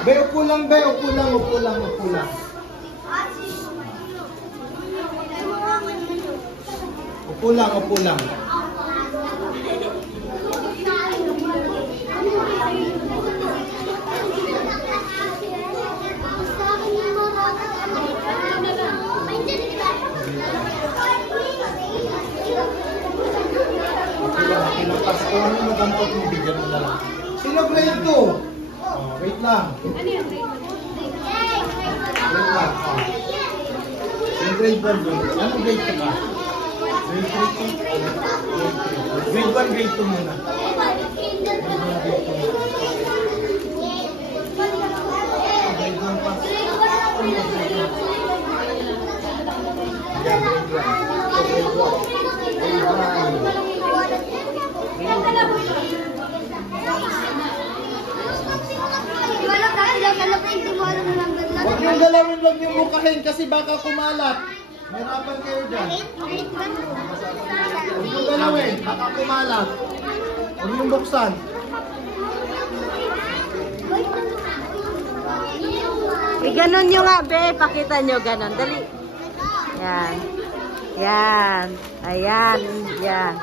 Be, upo lang, be. Upo lang, upo lang, upo lang. Upo lang, upo lang. Kung ano magampot mo, bigyan mo na lang. Sino grade 2? Oh, wait lang. Wait lang. Oh. Yung grade 1 doon. Ano grade 2 ka? Grade 3? Grade 1, grade 2 muna. Grade 1, grade 2 muna. Grade 1 pa. Grade 1. Huwag yung galawin, huwag yung bukahin kasi baka kumalat. Mahirapan kayo dyan. Huwag yung galawin, baka kumalat. Huwag yung buksan. Ganon nyo nga, be. Pakita nyo, ganon. Dali. Yan. Yan. Ayan. Yan.